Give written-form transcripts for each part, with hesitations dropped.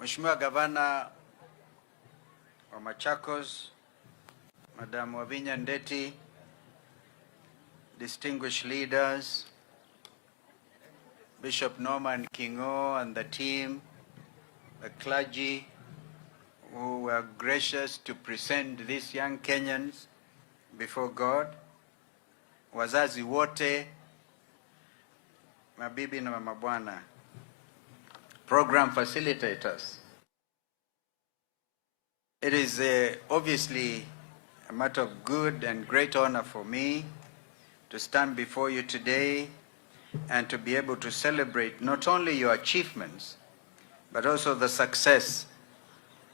Mheshimiwa Gavana wa Machakos, Madam Wavinya Ndeti, distinguished leaders, Bishop Norman Kingo and the team, the clergy who were gracious to present these young Kenyans before God, wazazi wote, mabibi na mabwana, program facilitators. It is obviously a matter of good and great honor for me to stand before you today and to be able to celebrate not only your achievements, but also the success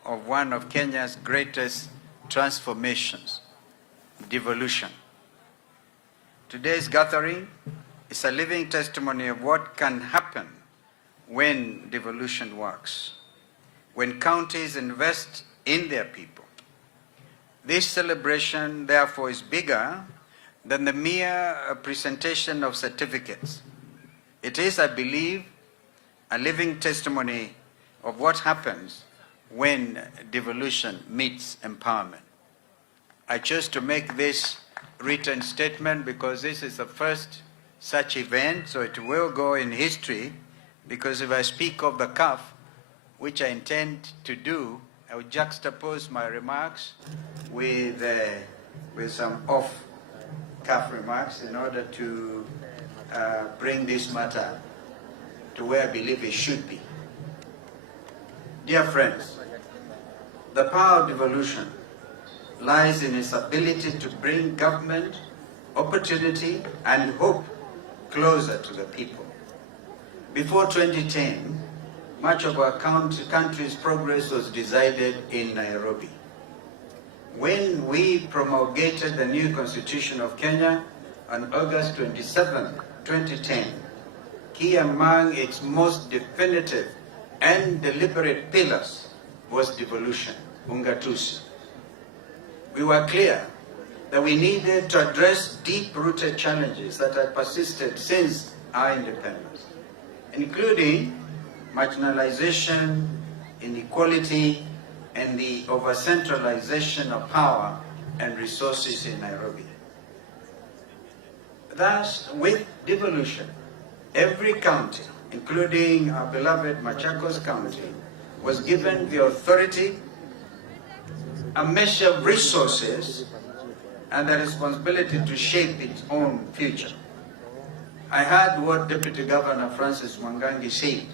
of one of Kenya's greatest transformations, devolution. Today's gathering is a living testimony of what can happen when devolution works, when counties invest in their people. This celebration, therefore, is bigger than the mere presentation of certificates. It is, I believe, a living testimony of what happens when devolution meets empowerment. I chose to make this written statement because this is the first such event, so it will go in history, because if I speak of the CAF, which I intend to do, I will juxtapose my remarks with some off-CAF remarks in order to bring this matter to where I believe it should be. Dear friends, the power of devolution lies in its ability to bring government, opportunity, and hope closer to the people. Before 2010, much of our country's progress was decided in Nairobi. When we promulgated the new Constitution of Kenya on August 27, 2010, key among its most definitive and deliberate pillars was devolution, ungatuzi. We were clear that we needed to address deep-rooted challenges that had persisted since our independence, including marginalization, inequality, and the over-centralization of power and resources in Nairobi. Thus, with devolution, every county, including our beloved Machakos County, was given the authority, a measure of resources, and the responsibility to shape its own future. I heard what Deputy Governor Francis Mwangangi said,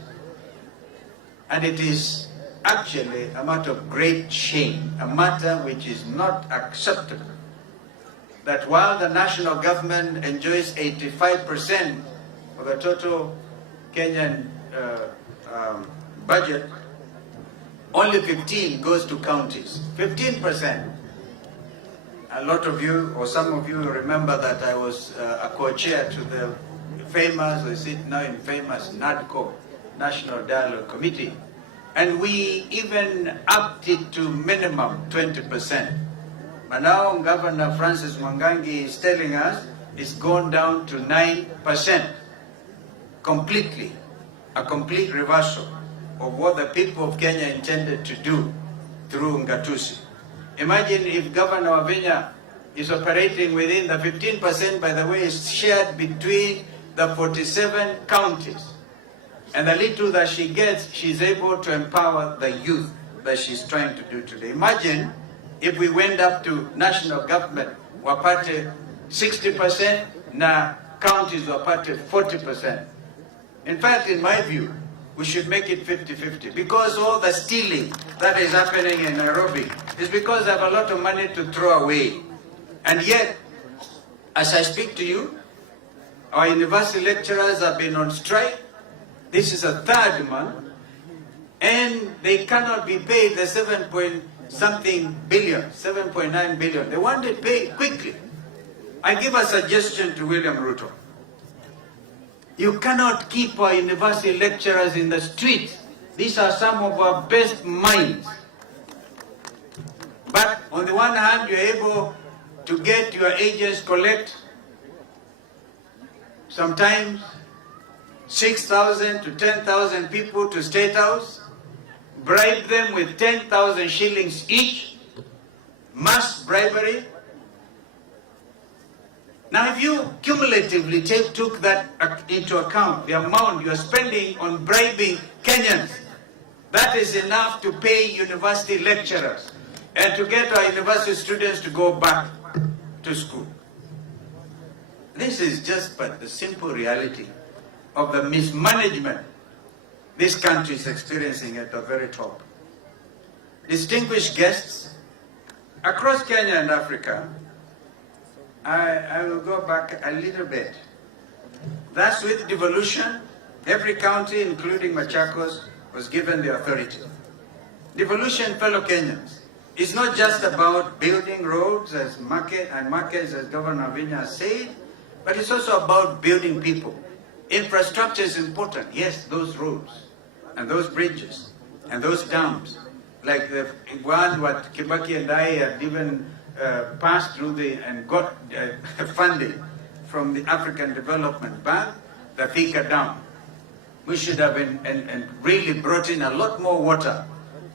and it is actually a matter of great shame, a matter which is not acceptable, that while the national government enjoys 85% of the total Kenyan budget, only 15 goes to counties. 15%. A lot of you, or some of you, remember that I was a co-chair to the famous, or is it now infamous, NADCO, National Dialogue Committee. And we even upped it to minimum 20%. But now Governor Francis Mwangangi is telling us it's gone down to 9%. Completely. A complete reversal of what the people of Kenya intended to do through Ngatusi. Imagine if Governor Wavinya is operating within the 15%, by the way, is shared between the 47 counties. And the little that she gets, she's able to empower the youth that she's trying to do today. Imagine if we went up to national government, wapate 60%, na counties wapate 40%. In fact, in my view, we should make it 50-50, because all the stealing that is happening in Nairobi is because they have a lot of money to throw away. And yet, as I speak to you, our university lecturers have been on strike. This is a third month, and they cannot be paid the 7.something billion, 7.9 billion. They want it paid quickly. I give a suggestion to William Ruto. You cannot keep our university lecturers in the streets. These are some of our best minds. But on the one hand, you're able to get your agents collect sometimes 6,000 to 10,000 people to State House, bribe them with 10,000 shillings each, mass bribery. Now, if you cumulatively took that into account, the amount you are spending on bribing Kenyans, that is enough to pay university lecturers and to get our university students to go back to school. This is just but the simple reality of the mismanagement this country is experiencing at the very top. Distinguished guests, across Kenya and Africa, I will go back a little bit. Thus, with devolution, every county, including Machakos, was given the authority. Devolution, fellow Kenyans, is not just about building roads and markets, as Governor Vinya said, but it's also about building people. Infrastructure is important. Yes, those roads and those bridges and those dams, like the one what Kibaki and I have even passed through and got funding from the African Development Bank, the Thika Dam. We should have and really brought in a lot more water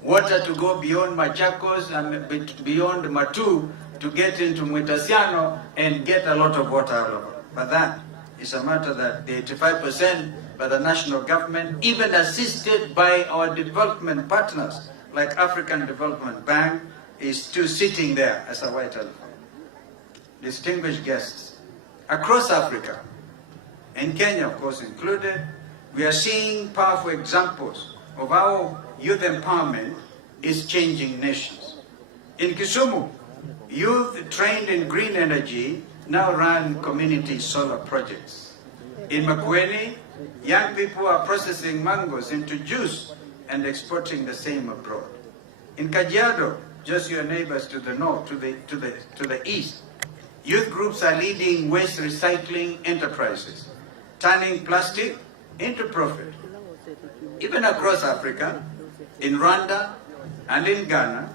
to go beyond Machakos and beyond Matu to get into Mwitasiano and get a lot of water out of it. But that is a matter that the 85% by the national government, even assisted by our development partners like African Development Bank, is still sitting there as a white elephant. Distinguished guests, across Africa, and Kenya of course included, we are seeing powerful examples of how youth empowerment is changing nations. In Kisumu, youth trained in green energy now run community solar projects. In Makueni, young people are processing mangoes into juice and exporting the same abroad. In Kajiado, just your neighbors to the north, to the east, youth groups are leading waste recycling enterprises, turning plastic into profit. Even across Africa, in Rwanda and in Ghana,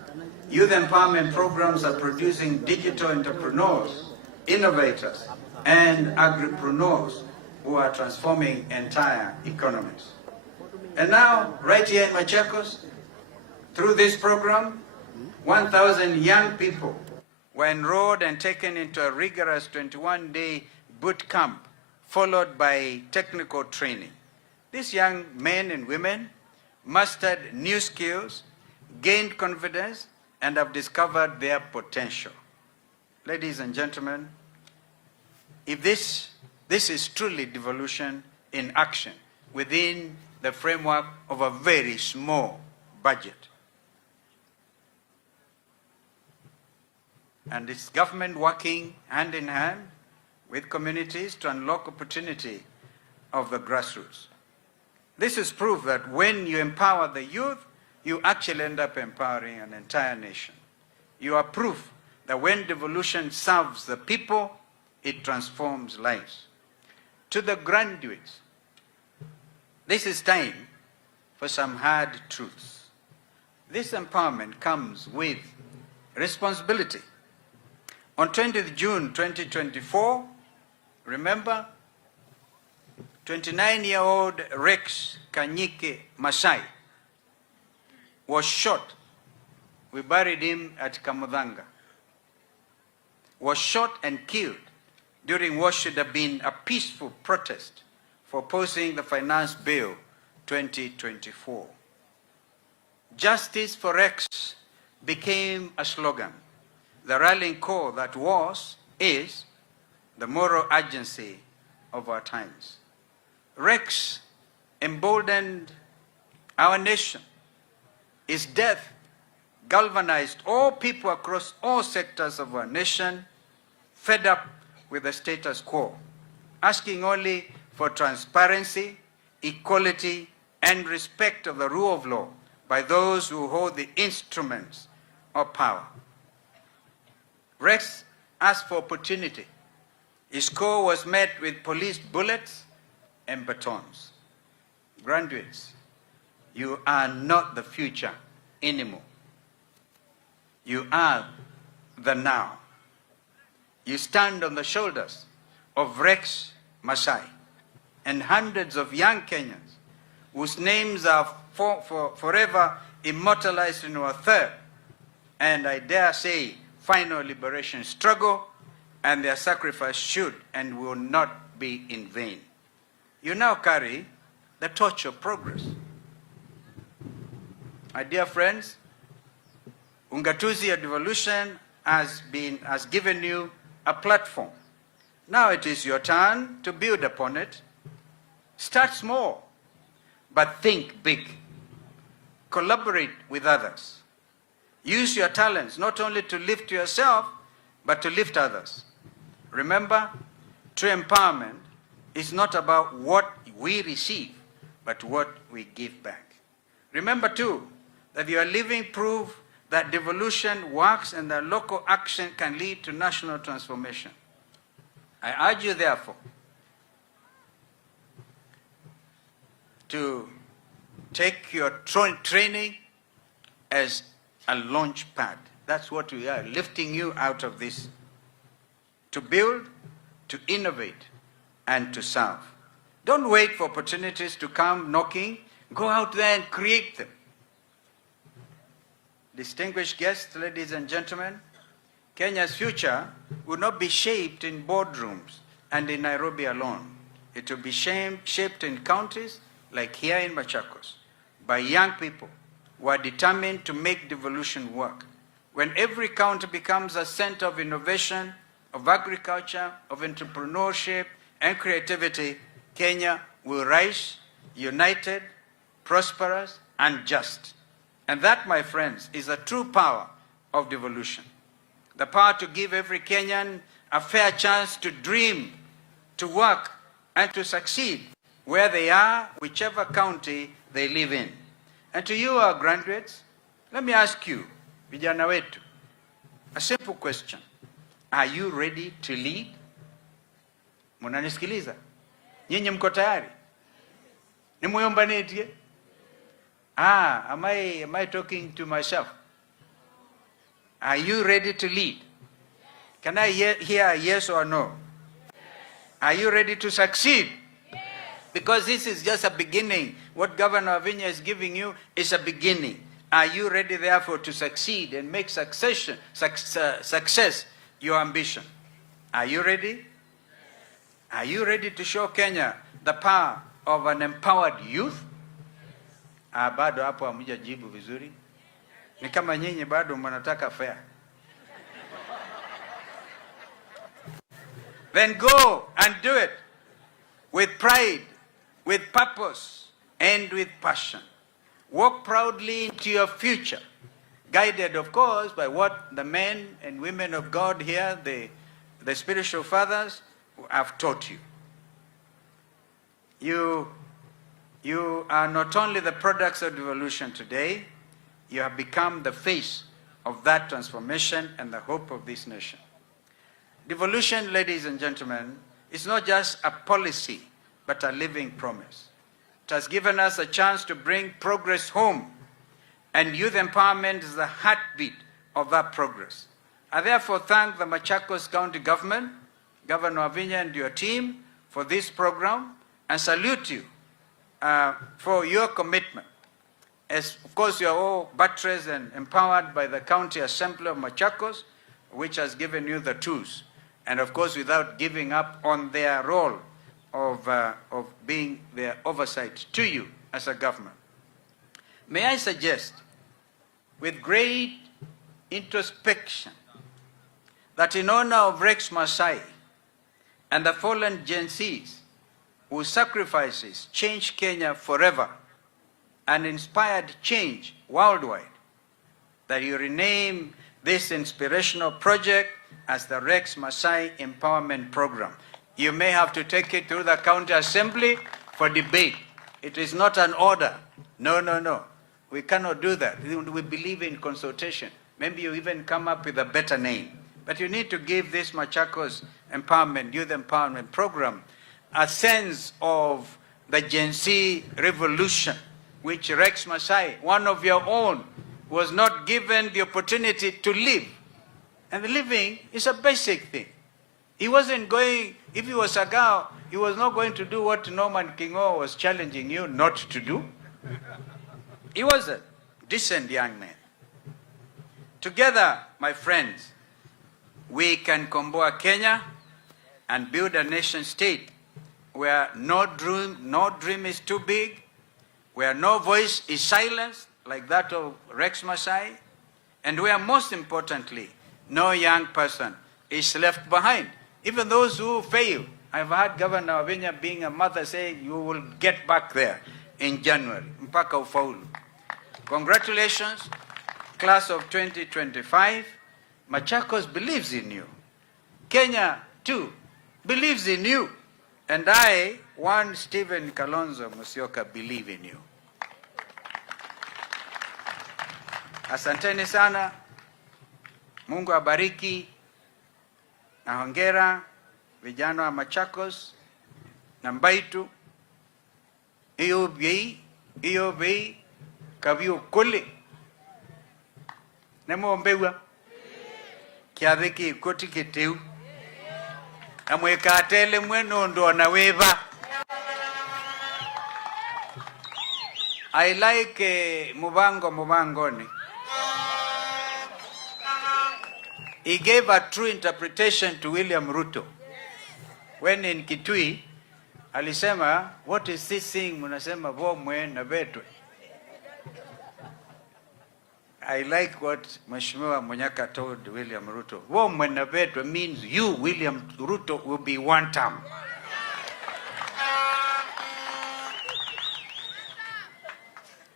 youth empowerment programs are producing digital entrepreneurs, innovators, and agripreneurs who are transforming entire economies. And now, right here in Machakos, through this program, 1,000 young people were enrolled and taken into a rigorous 21-day boot camp, followed by technical training. These young men and women mastered new skills, gained confidence, and have discovered their potential. Ladies and gentlemen, if this is truly devolution in action within the framework of a very small budget. And it's government working hand in hand with communities to unlock opportunity of the grassroots. This is proof that when you empower the youth, you actually end up empowering an entire nation. You are proof that when devolution serves the people, it transforms lives. To the graduates, this is time for some hard truths. This empowerment comes with responsibility. On 20th June 2024, remember, 29-year-old Rex Kanyike Masai was shot. We buried him at Kamudhanga. Was shot and killed during what should have been a peaceful protest for opposing the Finance Bill 2024. Justice for Rex became a slogan, the rallying call that is the moral urgency of our times. Rex emboldened our nation. His death galvanized all people across all sectors of our nation, fed up with the status quo, asking only for transparency, equality, and respect of the rule of law by those who hold the instruments of power. Rex asked for opportunity. His call was met with police bullets and batons. Graduates, you are not the future anymore. You are the now. You stand on the shoulders of Rex Masai and hundreds of young Kenyans whose names are forever immortalized in our third, and I dare say, final liberation struggle, and their sacrifice should and will not be in vain. You now carry the torch of progress. My dear friends, ungatuzi of devolution has given you a platform. Now it is your turn to build upon it. Start small, but think big. Collaborate with others. Use your talents not only to lift yourself, but to lift others. Remember, true empowerment is not about what we receive, but what we give back. Remember too, that you are living proof that devolution works and that local action can lead to national transformation. I urge you therefore to take your training as a launch pad. That's what we are, lifting you out of this. To build, to innovate, and to serve. Don't wait for opportunities to come knocking. Go out there and create them. Distinguished guests, ladies and gentlemen, Kenya's future will not be shaped in boardrooms and in Nairobi alone. It will be shaped in counties like here in Machakos by young people who are determined to make devolution work. When every county becomes a center of innovation, of agriculture, of entrepreneurship, and creativity, Kenya will rise united, prosperous, and just. And that, my friends, is the true power of devolution. The power to give every Kenyan a fair chance to dream, to work, and to succeed where they are, whichever county they live in. And to you, our graduates, let me ask you, vijana wetu, a simple question. Are you ready to lead? Munanisikiliza? Nyinyi mko tayari? Nimuyomba netie? Am I talking to myself? Are you ready to lead? Can I hear a yes or no? Are you ready to succeed? Because this is just a beginning. What Governor Avinya is giving you is a beginning. Are you ready, therefore, to succeed and make success your ambition? Are you ready? Are you ready to show Kenya the power of an empowered youth? Bado hapo hamujajibu vizuri. Ni kama nyinyi bado mnataka fair. Then go and do it with pride, with purpose, and with passion. Walk proudly into your future, guided, of course, by what the men and women of God here, the spiritual fathers, have taught you. You are not only the products of devolution today, you have become the face of that transformation and the hope of this nation. Devolution, ladies and gentlemen, is not just a policy, but a living promise. It has given us a chance to bring progress home, and youth empowerment is the heartbeat of that progress. I therefore thank the Machakos County Government, Governor Avinya and your team for this program, and salute you for your commitment. As, of course, you are all buttressed and empowered by the County Assembly of Machakos, which has given you the tools. And of course, without giving up on their role of being their oversight to you as a government. May I suggest, with great introspection, that in honor of Rex Masai and the fallen Gen Zs whose sacrifices changed Kenya forever and inspired change worldwide, that you rename this inspirational project as the Rex Masai Empowerment Program. You may have to take it through the County Assembly for debate. It is not an order. No. We cannot do that. We believe in consultation. Maybe you even come up with a better name. But you need to give this Machakos Empowerment, Youth Empowerment Program, a sense of the Gen Z revolution, which Rex Masai, one of your own, was not given the opportunity to live. And the living is a basic thing. He wasn't going, if he was Sagao, he was not going to do what Norman Kingo was challenging you not to do. He was a decent young man. Together, my friends, we can comboa Kenya and build a nation state where no dream is too big, where no voice is silenced like that of Rex Masai, and where most importantly, no young person is left behind. Even those who fail. I've heard Governor Wavinya being a mother saying you will get back there in January. Mpaka ufaulu. Congratulations, class of 2025. Machakos believes in you. Kenya too believes in you. And I, one Stephen Kalonzo Musyoka, believe in you. Asanteni sana. Mungu abariki. Na hongera vijana wa Machakos na Mbaitu. Iyo bei kabio kule. Nemo mbewa. Kiadhiki koti kiteu. Amweka atele mweno ndo na weva. I like Mubangoni. He gave a true interpretation to William Ruto. When in Kitui, alisema, what is this thing? Munasema vomwe na betwe. I like what Mheshimiwa Munyaka told William Ruto. Vomwe na betwe means you, William Ruto, will be one term.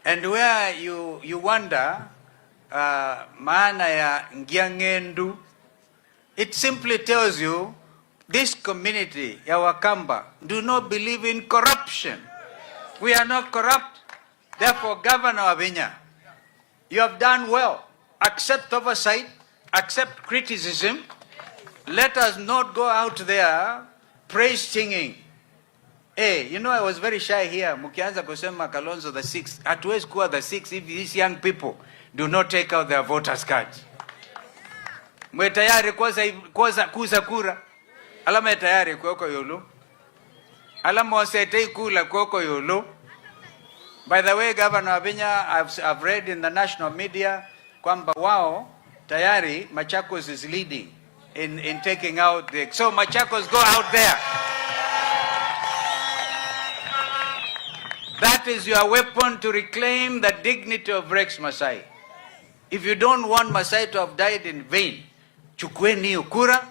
And where you wonder, maana ya Ngiangendu, it simply tells you this community, ya Wakamba, do not believe in corruption. We are not corrupt. Therefore, Governor Wavinya, you have done well. Accept oversight, accept criticism. Let us not go out there praise singing. Hey, you know, I was very shy here. Mukianza kusema Kalonzo the 6th. Hatuwezi kuwa the 6th if these young people do not take out their voters' cards. Mwe tayari kuza kura. Alama tayari kuoko yolo. Alama wasetei kula kuoko yolo. By the way, Governor Wavinya, I've read in the national media kwamba wao tayari Machakos is leading in taking out the... So Machakos, go out there. That is your weapon to reclaim the dignity of Rex Masai. If you don't want Masai to have died in vain, chukweni ukura,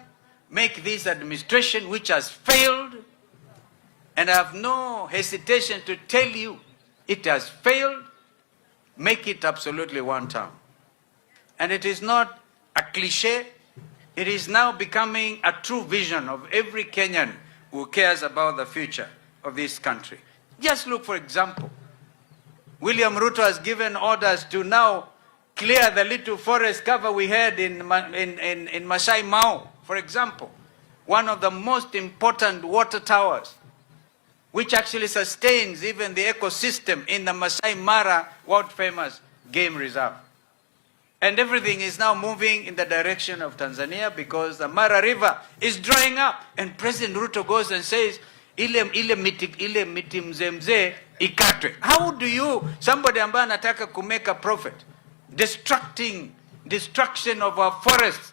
make this administration which has failed, and I have no hesitation to tell you it has failed, make it absolutely one term. And it is not a cliche, it is now becoming a true vision of every Kenyan who cares about the future of this country. Just look, for example, William Ruto has given orders to now clear the little forest cover we had in Masai Mao, for example, one of the most important water towers, which actually sustains even the ecosystem in the Masai Mara world-famous game reserve. And everything is now moving in the direction of Tanzania because the Mara River is drying up. And President Ruto goes and says, ile miti mzee ikatwe. How do you, somebody ambaye anataka kumake a profit, destruction of our forests?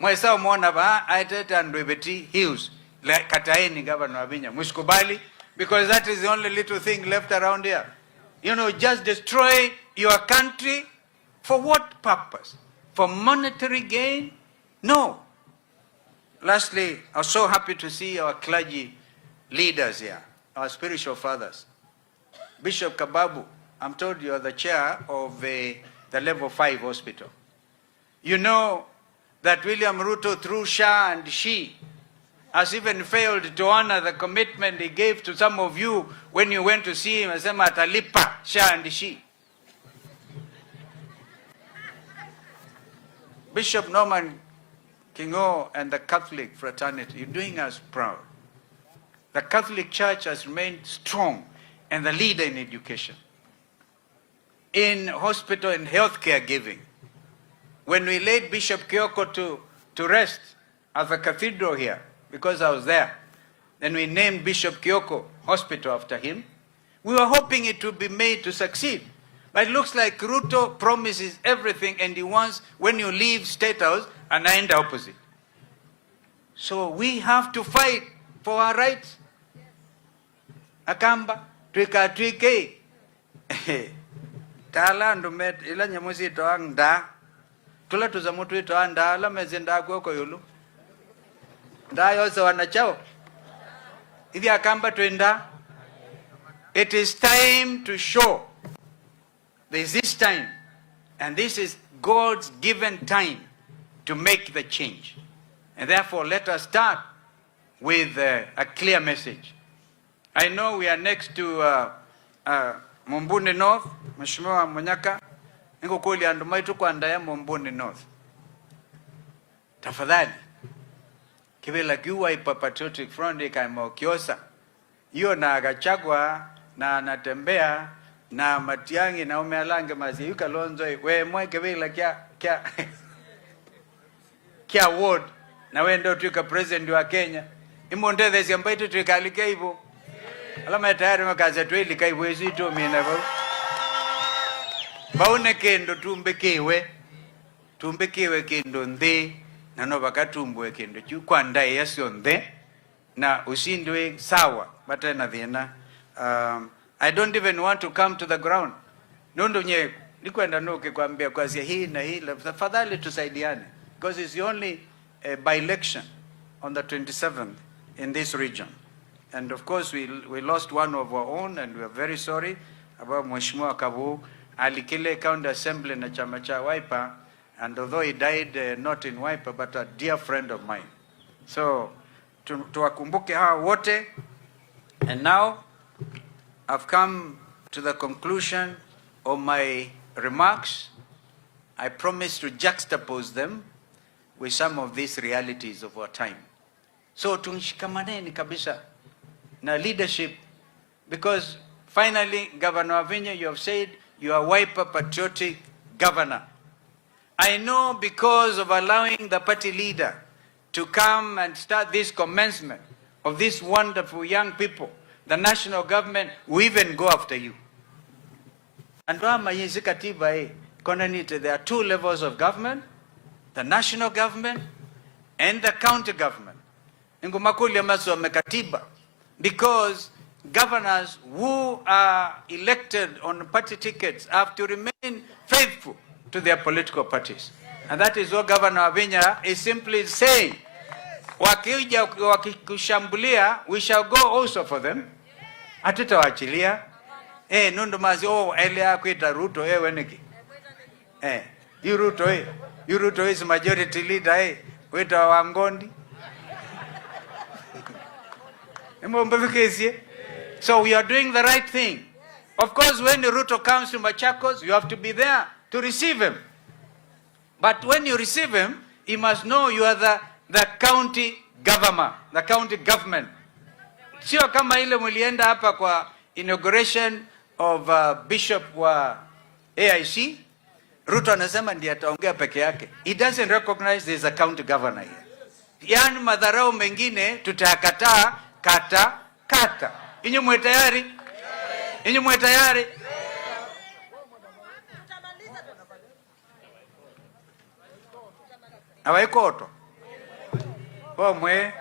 Mwesa umeona ba aiteta Ndwebeti Hills, kataeni Governor Wavinya, musikubali, because that is the only little thing left around here. You know, just destroy your country. For what purpose? For monetary gain? No. Lastly, I was so happy to see our clergy leaders here, our spiritual fathers. Bishop Kababu, I'm told you are the chair of the level 5 hospital. You know that William Ruto, through Shah and She, has even failed to honor the commitment he gave to some of you when you went to see him, asema atalipa Shah and She. Bishop Norman Kingo and the Catholic fraternity, you're doing us proud. The Catholic Church has remained strong and the leader in education, in hospital and healthcare giving. When we laid Bishop Kyoko to rest, at the cathedral here because I was there. Then we named Bishop Kyoko Hospital after him. We were hoping it would be made to succeed. But it looks like Ruto promises everything and he wants, when you leave State House, anaenda opposite. So we have to fight for our rights. Akamba, twike. Tala ndumet ila nyamusi toang da. Tula tuzamutu itoang da la mezenda kwa yulu. Da yose wanachao. Ithi Akamba twenda. It is time to show. There is this time, and this is God's given time to make the change. And therefore, let us start with a clear message. I know we are next to Mumbuni North, Mheshimiwa Munyaka, niko kuli andumaitu kwa andaya Mumbuni North. Tafadhali, kibela kiwa ipa Patriotic Front ikaima ukiosa, iyo na agachagwa na anatembea na Matiangi na umealange mazi yu Kalonzo we mweke vila kia ward na we ndo tuika president wa Kenya imonde dhezi ambaitu tuika alike hivo alama ya tayari makazi tuilika hivo isi ito mina baune kendo tumbekewe kendo ndhe na no baka tumbwe kendo chu kwa ndai yasio ndhe na usindwe sawa bata na dhina I don't even want to come to the ground. Nondo nye nikwenda nuke kuambia kwazia hii na hii tafadhali tusaidiane because it's the only by-election on the 27th in this region. And of course we lost one of our own and we are very sorry about Mheshimiwa Kabu alikile county assembly na chama cha Wiper, and although he died not in Wiper but a dear friend of mine. So tuwakumbuke hawa wote. And now I've come to the conclusion of my remarks. I promise to juxtapose them with some of these realities of our time. So tushikamaneni kabisa na leadership, because finally, Governor Wavinya, you have said you are Wiper patriotic governor. I know because of allowing the party leader to come and start this commencement of these wonderful young people, the national government will even go after you. And there are two levels of government, the national government and the county government. Because governors who are elected on party tickets have to remain faithful to their political parties. And that is what Governor Wavinya is simply saying. Wakikushambulia, we shall go also for them. Hatutawachilia. Nundu mazi elia kuita Ruto weneki. You Ruto is majority leader kuita Wangondi. So we are doing the right thing. Of course, when Ruto comes to Machakos, you have to be there to receive him. But when you receive him, you must know you are the county government, the county government. Sio kama ile mulienda hapa kwa inauguration of Bishop wa AIC, Ruto anasema ndiye ataongea peke yake. He doesn't recognize there is a county governor here. Yani madharau mengine tutakataa kata. Inyo mwe tayari? Inyo mwe tayari? Awaikoto. Mwe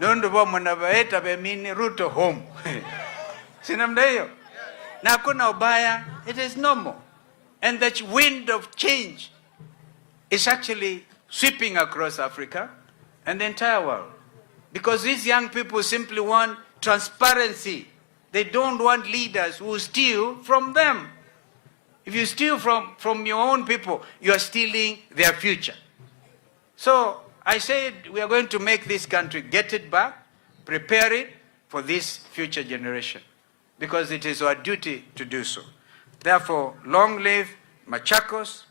nundu mwana baeta bemini Ruto home. Sinamda hiyo. Na kuna ubaya, it is normal. And that wind of change is actually sweeping across Africa and the entire world. Because these young people simply want transparency. They don't want leaders who steal from them. If you steal from your own people, you are stealing their future. So I said we are going to make this country, get it back, prepare it for this future generation, because it is our duty to do so. Therefore, long live Machakos,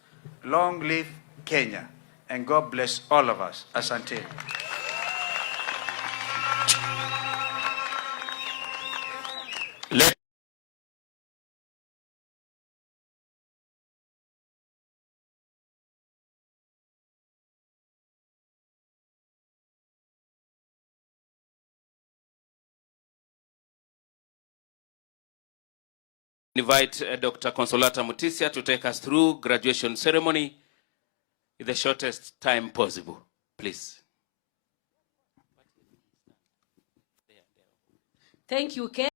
long live Kenya, and God bless all of us. Asante. invite Dr. Consolata Mutisia to take us through graduation ceremony in the shortest time possible, please. Thank you, Ken.